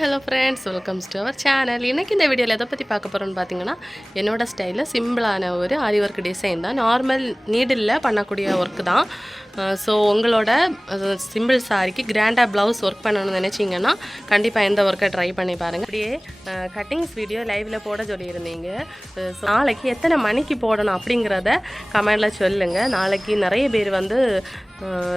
Hello friends welcomes to our channel இன்னைக்கு இந்த வீடியோவில் எதை பற்றி பார்க்க போகிறோன்னு பார்த்தீங்கன்னா என்னோட ஸ்டைலில் சிம்பிளான ஒரு ஆரி ஒர்க் டிசைன் தான். நார்மல் நீடில் பண்ணக்கூடிய ஒர்க் தான். ஸோ உங்களோட சிம்பிள் சாரிக்கு கிராண்டாக ப்ளவுஸ் ஒர்க் பண்ணணும்னு நினச்சிங்கன்னா கண்டிப்பாக இந்த ஒர்க்கை ட்ரை பண்ணி பாருங்கள் அப்படியே கட்டிங்ஸ் வீடியோ லைவில் போட சொல்லியிருந்தீங்க. நாளைக்கு எத்தனை மணிக்கு போடணும் அப்படிங்கிறத கமெண்டில் சொல்லுங்கள் நாளைக்கு நிறைய பேர் வந்து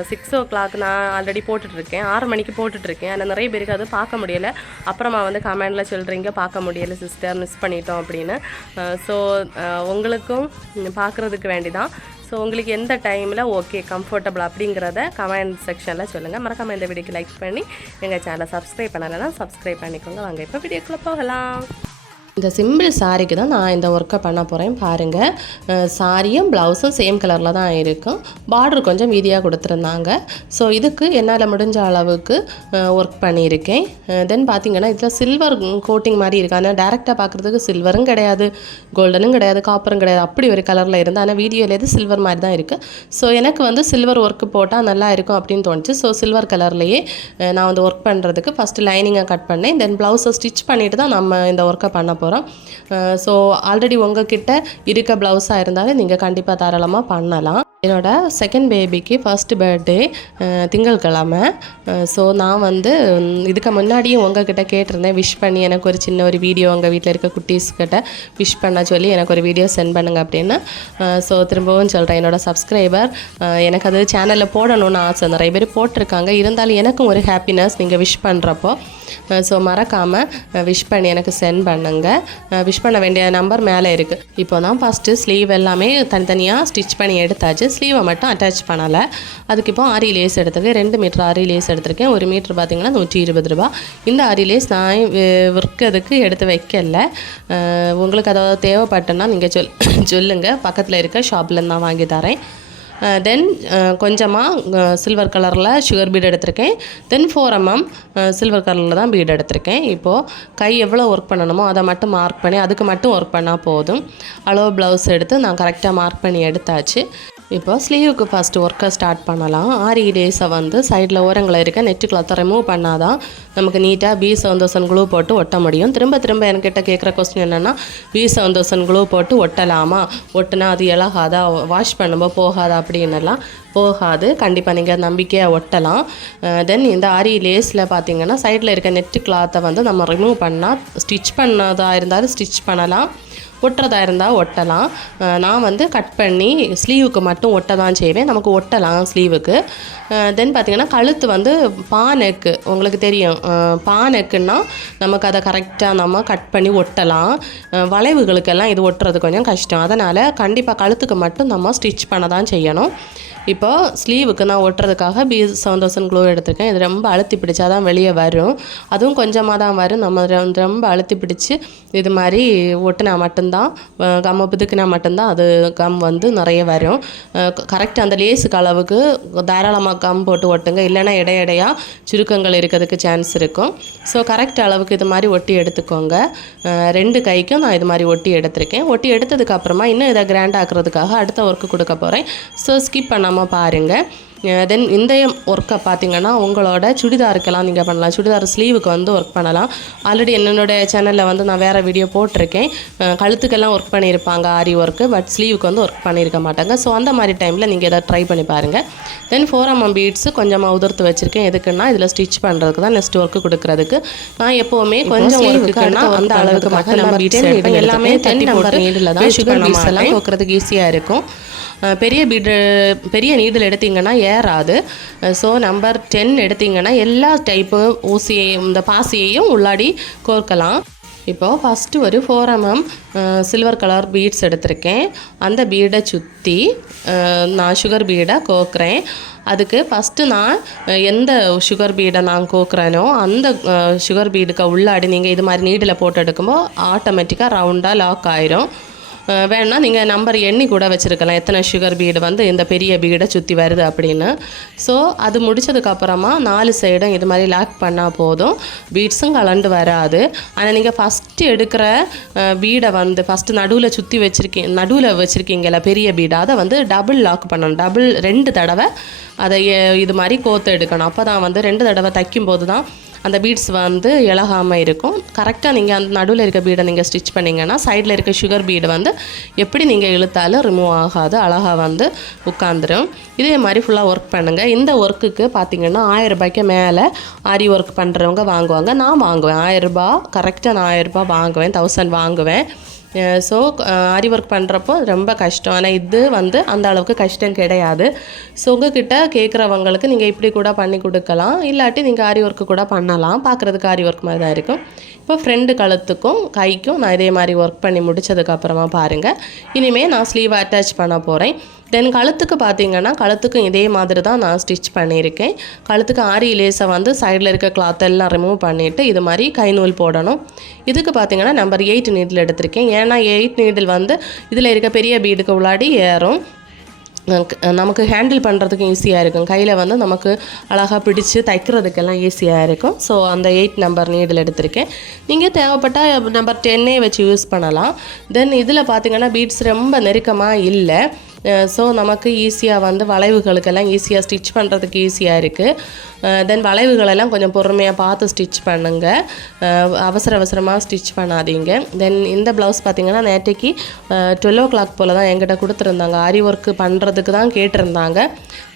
சிக்ஸ் ஓ கிளாக் நான் ஆல்ரெடி போட்டுட்ருக்கேன். ஆறு மணிக்கு போட்டுட்ருக்கேன். ஆனால் நிறைய பேருக்கு அது பார்க்க முடியலை. அப்புறமா வந்து கமெண்டில் சொல்கிறீங்க பார்க்க முடியலை சிஸ்டர் மிஸ் பண்ணிட்டோம் அப்படின்னு. ஸோ உங்களுக்கும் பார்க்குறதுக்கு வேண்டி தான் ஸோ உங்களுக்கு எந்த டைமில் ஓகே கம்ஃபர்டபுள் அப்படிங்கிறத கமெண்ட் செக்ஷனில் சொல்லுங்கள் மறக்காமல் இந்த வீடியோக்கு லைக் பண்ணி எங்கள் சேனலை சப்ஸ்கிரைப் பண்ணலைன்னா சப்ஸ்கிரைப் பண்ணிக்கோங்க. வாங்க இப்போ வீடியோக்குள்ளே போகலாம். இந்த சிம்பிள் சாரிக்கு தான் நான் இந்த ஒர்க்கை பண்ண போகிறேன் பாருங்கள் சாரியும் ப்ளவுஸும் சேம் கலரில் தான் இருக்கும். பார்டர் கொஞ்சம் வீதியாக கொடுத்துருந்தாங்க. ஸோ இதுக்கு என்னால் முடிஞ்ச அளவுக்கு ஒர்க் பண்ணியிருக்கேன். தென் பார்த்தீங்கன்னா இதில் சில்வர் கோட்டிங் மாதிரி இருக்குது ஆனால் டேரெக்டாக பார்க்குறதுக்கு சில்வரும் கிடையாது கோல்டனும் கிடையாது காப்பரும் கிடையாது. அப்படி ஒரு கலரில் இருந்து ஆனால் வீடியோவில் சில்வர் மாதிரி தான் இருக்குது ஸோ எனக்கு வந்து சில்வர் ஒர்க்கு போட்டால் நல்லா இருக்கும் அப்படின்னு தோணுச்சு. ஸோ சில்வர் கலர்லேயே நான் வந்து ஒர்க் பண்ணுறதுக்கு ஃபஸ்ட்டு லைனிங்கை கட் பண்ணேன். தென் ப்ளவுஸை ஸ்டிச் பண்ணிவிட்டு தான் நம்ம இந்த ஒர்க்கை பண்ண போகிறோம் ஸோ ஆல்ரெடி உங்ககிட்ட இருக்க ப்ளவுஸாக இருந்தாலும் நீங்கள் கண்டிப்பாக தாராளமாக பண்ணலாம். என்னோட செகண்ட் பேபிக்கு ஃபர்ஸ்ட் பர்த்டே திங்கட்கிழமை ஸோ நான் வந்து இதுக்கு முன்னாடியும் உங்ககிட்ட கேட்டிருந்தேன். விஷ் பண்ணி எனக்கு ஒரு சின்ன ஒரு வீடியோ உங்கள் வீட்டில் இருக்க குட்டீஸ்கிட்ட விஷ் பண்ண சொல்லி எனக்கு ஒரு வீடியோ சென்ட் பண்ணுங்க அப்படின்னு. ஸோ திரும்பவும் சொல்கிறேன் என்னோடய சப்ஸ்கிரைபர் எனக்கு அது சேனலில் போடணும்னு ஆசை. நிறைய பேர் போட்டிருக்காங்க. இருந்தாலும் எனக்கும் ஒரு ஹாப்பினஸ் நீங்கள் விஷ் பண்ணுறப்போ ஸோ மறக்காமல் விஷ் பண்ணி எனக்கு சென்ட் பண்ணுங்கள் விஷ் பண்ண வேண்டிய நம்பர் மேலே இருக்குது இப்போ தான் ஃபஸ்ட்டு ஸ்லீவ் எல்லாமே தனித்தனியாக ஸ்டிச் பண்ணி எடுத்தாச்சு. ஸ்லீவை மட்டும் அட்டாச் பண்ணலை. அதுக்கு இப்போ ஆரி லேஸ் எடுத்திருக்கேன். ரெண்டு மீட்டர் ஆரி லேஸ் எடுத்திருக்கேன். ஒரு மீட்டர் பார்த்திங்கன்னா நூற்றி இருபது ரூபா. இந்த ஆரி லேஸ் நான் விற்கிறதுக்கு எடுத்து வைக்கல. உங்களுக்கு அதாவது தேவைப்பட்டேன்னா நீங்கள் சொல் சொல்லுங்கள் பக்கத்தில் இருக்க ஷாப்லேருந்து நான் வாங்கி தரேன். தென் கொஞ்சமாக சில்வர் கலரில் சுகர் பீட் எடுத்திருக்கேன். தென் ஃபோர் எம்எம் சில்வர் கலரில் தான் பீட் எடுத்திருக்கேன். இப்போது கை எவ்வளோ ஒர்க் பண்ணணுமோ அதை மட்டும் மார்க் பண்ணி அதுக்கு மட்டும் ஒர்க் பண்ணால் போதும். அளவு ப்ளவுஸ் எடுத்து நான் கரெக்டாக மார்க் பண்ணி எடுத்தாச்சு. இப்போ ஸ்லீவுக்கு ஃபஸ்ட்டு ஒர்க்கை ஸ்டார்ட் பண்ணலாம். ஆரி டேஸை வந்து சைடில் ஓரங்களில் இருக்க நெட்டு கிளாத்தை ரிமூவ் பண்ணால் தான் நமக்கு நீட்டாக பி செவன் தௌசண்ட் க்ளூ போட்டு ஒட்ட முடியும். திரும்ப திரும்ப என்கிட்ட கேட்குற கொஸ்டின் என்னென்னா பி செவன் தௌசண்ட் க்ளூ போட்டு ஒட்டலாமா? ஒட்டினா அது இலகாதா? வாஷ் பண்ணும்போது போகாதா? அப்படின்னுலாம் போகாது. கண்டிப்பாக நீங்கள் நம்பிக்கையாக ஒட்டலாம். தென் இந்த ஆரி லேஸில் பார்த்தீங்கன்னா சைடில் இருக்க நெட்டு கிளாத்தை வந்து நம்ம ரிமூவ் பண்ணால் ஸ்டிச் பண்ணதாக இருந்தாலும் ஸ்டிச் பண்ணலாம். ஒட்டுறதா இருந்தால் ஒட்டலாம். நான் வந்து கட் பண்ணி ஸ்லீவுக்கு மட்டும் ஒட்ட தான் செய்வேன். நமக்கு ஒட்டலாம் ஸ்லீவுக்கு தென் பார்த்திங்கன்னா கழுத்து வந்து பானைக்கு உங்களுக்கு தெரியும். பானைக்குன்னா நமக்கு அதை கரெக்டாக நம்ம கட் பண்ணி ஒட்டலாம். வளைவுகளுக்கெல்லாம் இது ஒட்டுறது கொஞ்சம் கஷ்டம். அதனால் கண்டிப்பாக கழுத்துக்கு மட்டும் நம்ம ஸ்டிச் பண்ண தான் செய்யணும். இப்போ ஸ்லீவுக்கு நான் ஒட்டுறதுக்காக பி செவன் தௌசண்ட் க்ளோ எடுத்திருக்கேன். இது ரொம்ப அழுத்தி பிடிச்சா தான் வெளியே வரும். அதுவும் கொஞ்சமாக தான் வரும். நம்ம ரொம்ப- அழுத்தி பிடிச்சி இது மாதிரி ஒட்டினா மட்டும்தான் கம்மை பிதுக்கினா மட்டும்தான் அது கம் வந்து நிறைய வரும். கரெக்ட் அந்த லேஸுக்கு அளவுக்கு தாராளமாக கம் போட்டு ஒட்டுங்க. இல்லைன்னா இடையடையாக சுருக்கங்கள் இருக்கிறதுக்கு சான்ஸ் இருக்கும். ஸோ கரெக்ட் அளவுக்கு இது மாதிரி ஒட்டி எடுத்துக்கோங்க. ரெண்டு கைக்கும் நான் இது மாதிரி ஒட்டி எடுத்திருக்கேன். ஒட்டி எடுத்ததுக்கு அப்புறமா இன்னும் இதை கிராண்ட் ஆக்குறதுக்காக அடுத்த ஒர்க்கு கொடுக்க போகிறேன் ஸோ ஸ்கிப் பண்ணாமல் பாருங்கள் தென் இந்த ஒர்க்கை பார்த்தீங்கன்னா உங்களோட சுடிதாருக்கெல்லாம் நீங்கள் பண்ணலாம். சுடிதார் ஸ்லீவுக்கு வந்து ஒர்க் பண்ணலாம். ஆல்ரெடி என்னோட சேனலில் வந்து நான் வேறு வீடியோ போட்டிருக்கேன். கழுத்துக்கெல்லாம் ஒர்க் பண்ணியிருப்பாங்க ஆரி ஒர்க்கு பட் ஸ்லீவுக்கு வந்து ஒர்க் பண்ணியிருக்க மாட்டாங்க. ஸோ அந்த மாதிரி டைமில் நீங்கள் இதை ட்ரை பண்ணி பாருங்கள் தென் ஃபோர் எம்எம் பீட்ஸு கொஞ்சமாக உதிர்த்து வச்சுருக்கேன். எதுக்குன்னா இதில் ஸ்டிச் பண்ணுறதுக்கு தான் நெக்ஸ்ட் ஒர்க்கு கொடுக்குறதுக்கு. நான் எப்போவுமே கொஞ்சம் ஒர்க்குன்னா அந்த அளவுக்கு மட்டும் நம்ம பீட்ஸ் எடுப்பேன். எல்லாமே தென் நம்பர் நீடில் தான் சுகர் பீட்ஸ் எல்லாம் கோக்குறதுக்கு ஈஸியாக இருக்கும். பெரிய பீடு பெரிய நீடில் எடுத்தீங்கன்னா ஏறாது. ஸோ நம்பர் டென் எடுத்தீங்கன்னா எல்லா டைப்பு ஊசியையும் இந்த பாசியையும் உள்ளாடி கோர்க்கலாம். இப்போது ஃபஸ்ட்டு ஒரு four MM silver colour beads எடுத்திருக்கேன். அந்த பீடை சுற்றி நான் சுகர் பீடை கோக்குறேன் அதுக்கு ஃபஸ்ட்டு நான் எந்த சுகர் பீடை நான் கோக்குறேனோ அந்த சுகர் பீடுக்கு உள்ளாடி நீங்கள் இது மாதிரி நீடில் போட்டு எடுக்கும்போது ஆட்டோமேட்டிக்காக ரவுண்டாக லாக் ஆயிரும். வேணால் நீங்கள் நம்பர் எண்ணி கூட வச்சுருக்கலாம். எத்தனை சுகர் பீடு வந்து இந்த பெரிய பீடை சுற்றி வருது அப்படின்னு. ஸோ அது முடிச்சதுக்கப்புறமா நாலு சைடும் இது மாதிரி லாக் பண்ணால் போதும். பீட்ஸும் கலண்டு வராது. ஆனால் நீங்கள் ஃபஸ்ட்டு எடுக்கிற பீடை வந்து ஃபஸ்ட்டு நடுவில் சுற்றி வச்சுருக்கீங்க நடுவில் வச்சுருக்கீங்கல்ல பெரிய பீடை அதை வந்து டபுள் லாக் பண்ணணும். டபுள் ரெண்டு தடவை அதை இது மாதிரி கோத்து எடுக்கணும். அப்போ தான் வந்து ரெண்டு தடவை தைக்கும் போது தான் அந்த பீட்ஸ் வந்து இழகாமல் இருக்கும். கரெக்டாக நீங்கள் அந்த நடுவில் இருக்க பீடை நீங்கள் ஸ்டிச் பண்ணிங்கன்னா சைடில் இருக்க சுகர் பீடு வந்து எப்படி நீங்கள் இழுத்தாலும் ரிமூவ் ஆகாது அழகாக வந்து உட்காந்துரும் இதே மாதிரி ஃபுல்லாக ஒர்க் பண்ணுங்கள் இந்த ஒர்க்குக்கு பார்த்தீங்கன்னா ஆயிரம் ரூபாய்க்கு மேலே ஆரி ஒர்க் பண்ணுறவங்க வாங்குவாங்க. நான் வாங்குவேன். ஆயிரரூபா கரெக்டாக நான் ஆயிரரூபா வாங்குவேன் தௌசண்ட் வாங்குவேன். ஸோ ஆரி ஒர்க் பண்ணுறப்போ ரொம்ப கஷ்டம். ஆனால் இது வந்து அந்த அளவுக்கு கஷ்டம் கிடையாது. ஸோ உங்ககிட்ட கேட்குறவங்களுக்கு நீங்கள் இப்படி கூட பண்ணி கொடுக்கலாம். இல்லாட்டி நீங்கள் ஆரி ஒர்க்கு கூட பண்ணலாம். பார்க்குறதுக்கு ஆரி ஒர்க் மாதிரி தான் இருக்கும். இப்போ ஃப்ரெண்டு கழுத்துக்கும் கைக்கும் நான் இதே மாதிரி ஒர்க் பண்ணி முடிச்சதுக்கப்புறமா பாருங்கள் இனிமேல் நான் ஸ்லீவ் அட்டாச் பண்ண போகிறேன் தென் கழுத்துக்கு பார்த்தீங்கன்னா கழுத்துக்கும் இதே மாதிரி தான் நான் ஸ்டிச் பண்ணியிருக்கேன். கழுத்துக்கு ஆரி லேஸை வந்து சைடில் இருக்க கிளாத் எல்லாம் ரிமூவ் பண்ணிவிட்டு இது மாதிரி கை நூல் போடணும். இதுக்கு பார்த்தீங்கன்னா நம்பர் எயிட் நீடில் எடுத்திருக்கேன். ஏன்னா எயிட் நீடில் வந்து இதில் இருக்க பெரிய பீடுக்கு உள்ளாடி ஏறும். நமக்கு- நமக்கு ஹேண்டில் பண்ணுறதுக்கு ஈஸியாக இருக்கும். கையில் வந்து நமக்கு அழகாக பிடிச்சி தைக்கிறதுக்கெல்லாம் ஈஸியாக இருக்கும். ஸோ அந்த எயிட் நம்பர் நீடில் எடுத்திருக்கேன். நீங்கள் தேவைப்பட்டால் நம்பர் டென்னே வச்சு யூஸ் பண்ணலாம். தென் இதில் பார்த்தீங்கன்னா பீட்ஸ் ரொம்ப நெருக்கமாக இல்லை. ஸோ நமக்கு ஈஸியாக வந்து வளைவுகளுக்கெல்லாம் ஈஸியாக ஸ்டிச் பண்ணுறதுக்கு ஈஸியாக இருக்குது தென் வளைவுகளெல்லாம் கொஞ்சம் பொறுமையாக பார்த்து ஸ்டிச் பண்ணுங்கள் அவசர அவசரமாக ஸ்டிச் பண்ணாதீங்க. தென் இந்த ப்ளவுஸ் பார்த்தீங்கன்னா நேற்றைக்கு டுவெல் ஓ கிளாக் போல் தான் என்கிட்ட கொடுத்துருந்தாங்க. ஆரி ஒர்க்கு பண்ணுறதுக்கு தான் கேட்டிருந்தாங்க.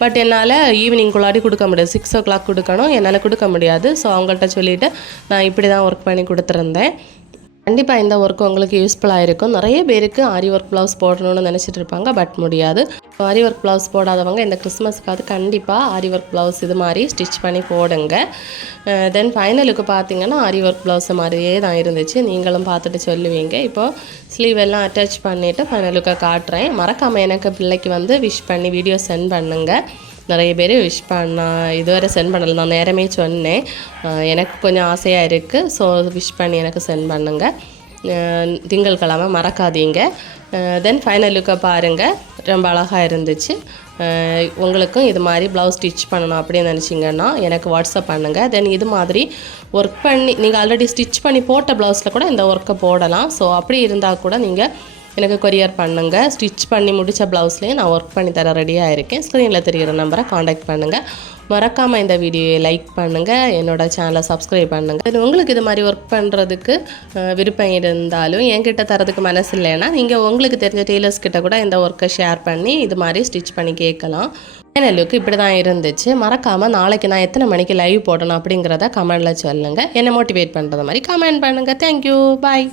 பட் என்னால் ஈவினிங்குள்ளாடி கொடுக்க முடியாது. சிக்ஸ் ஓ கிளாக் கொடுக்கணும். என்னால் கொடுக்க முடியாது. ஸோ அவங்கள்ட்ட சொல்லிவிட்டு நான் இப்படி தான் ஒர்க் பண்ணி கொடுத்துருந்தேன். கண்டிப்பாக இந்த ஒர்க் உங்களுக்கு யூஸ்ஃபுல்லாக இருக்கும் நிறைய பேருக்கு ஆரி ஒர்க் ப்ளவுஸ் போடணும்னு நினச்சிட்டு இருப்பாங்க பட் முடியாது. ஆரி ஒர்க் ப்ளவுஸ் போடாதவங்க இந்த கிறிஸ்மஸ்க்காவது கண்டிப்பாக ஆரி ஒர்க் ப்ளவுஸ் இது மாதிரி ஸ்டிச் பண்ணி போடுங்க. Uh, தென் ஃபைனலுக்கு பார்த்தீங்கன்னா ஆரி ஒர்க் ப்ளவுஸ் மாதிரியே தான் இருந்துச்சு. நீங்களும் பார்த்துட்டு சொல்லுவீங்க. இப்போது ஸ்லீவ் எல்லாம் அட்டாச் பண்ணிவிட்டு ஃபைனலுக்கு காட்டுறேன். மறக்காமல் எனக்கு பிள்ளைக்கு வந்து விஷ் பண்ணி வீடியோ சென்ட் பண்ணுங்கள் நிறைய பேர் விஷ் பண்ண இதுவரை சென்ட் பண்ணலை. நான் நேரமே சொன்னேன். எனக்கு கொஞ்சம் ஆசையாக இருக்குது ஸோ விஷ் பண்ணி எனக்கு சென்ட் பண்ணுங்கள் அஹ் திங்கட்கிழமை மறக்காதீங்க. தென் ஃபைனல் லுக்கை பாருங்கள் ரொம்ப அழகாக இருந்துச்சு. உங்களுக்கும் இது மாதிரி ப்ளவுஸ் ஸ்டிச் பண்ணணும் அப்படின்னு நினச்சிங்கன்னா எனக்கு வாட்ஸ்அப் பண்ணுங்கள் தென் இது மாதிரி ஒர்க் பண்ணி நீங்கள் ஆல்ரெடி ஸ்டிச் பண்ணி போட்ட ப்ளவுஸில் கூட இந்த ஒர்க்கை போடலாம். ஸோ அப்படி இருந்தால் கூட நீங்கள் எனக்கு கொரியர் பண்ணுங்கள் ஸ்டிச் பண்ணி முடித்த ப்ளவுஸ்லேயே நான் ஒர்க் பண்ணி தர ரெடியாக இருக்கேன். ஸ்க்ரீனில் தெரிகிற நம்பரை காண்டாக்ட் பண்ணுங்கள் மறக்காமல் இந்த வீடியோவை லைக் பண்ணுங்கள் என்னோட சேனலை சப்ஸ்கிரைப் பண்ணுங்கள் இது உங்களுக்கு இது மாதிரி ஒர்க் பண்ணுறதுக்கு விருப்பம் இருந்தாலும் என்கிட்ட தரதுக்கு மனசு இல்லைன்னா நீங்கள் உங்களுக்கு தெரிஞ்ச டெய்லர்ஸ் கிட்ட கூட இந்த ஒர்க்கை ஷேர் பண்ணி இது மாதிரி ஸ்டிச் பண்ணி கேட்கலாம். ஃபைனல் லுக் இப்படி தான் இருந்துச்சு. மறக்காமல் நாளைக்கு நான் எத்தனை மணிக்கு லைவ் போடணும் அப்படிங்கிறத கமெண்டில் சொல்லுங்கள் என்னை மோட்டிவேட் பண்ணுற மாதிரி கமெண்ட் பண்ணுங்கள் தேங்க்யூ பாய்